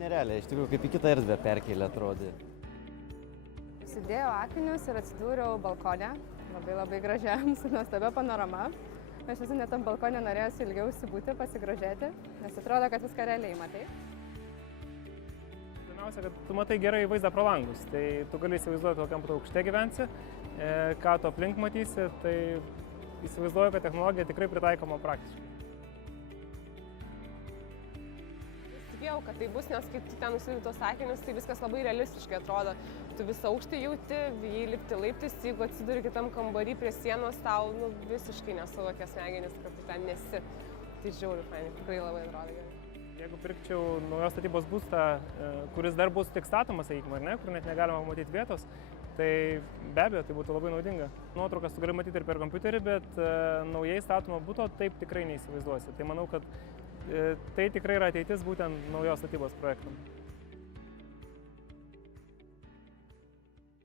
nerealiai, iš tikrųjų kaip į kitą erdvę perkėlė atrodė. Sudėjau akinius ir atsidūriau balkone, labai gražiam, su nuostabia panorama. Aš visų net tam balkone norėjusi ilgiau užsibūti, pasigrožėti, nes atrodo, kad viską realiai matai. Pirmiausia, kad tu matai gerai vaizdą pro langus, tai tu gali įsivaizduoti, kokiam tu aukšte gyvensi, ką tu aplink matysi, tai įsivaizduoju, kad technologija tikrai pritaikoma praktiškai. Tikėjau, kad tai bus, nes kai tu ten užsidedi tos akinius, tai viskas labai realistiškai atrodo. Tu visą aukštį jauti, jį lipti laiptais, jeigu atsiduri kitam kambarį prie sienos, tau visiškai nesuvokia smegenis, kad tu ten nesi. Tai žiauriai fainai, tikrai labai atrodo gerai. Jeigu pirkčiau naujos statybos būstą, kuris dar bus tik statomas, sakykime, ar ne, kur net negalima matyti vietos, tai be abejo, tai būtų labai naudinga. Nuotraukas tu gali matyti ir per kompiuterį, bet naujai statomo būto taip tikrai neįsivaizduosi. Tai manau, kad tai tikrai yra ateitis būtent naujos statybos projektam.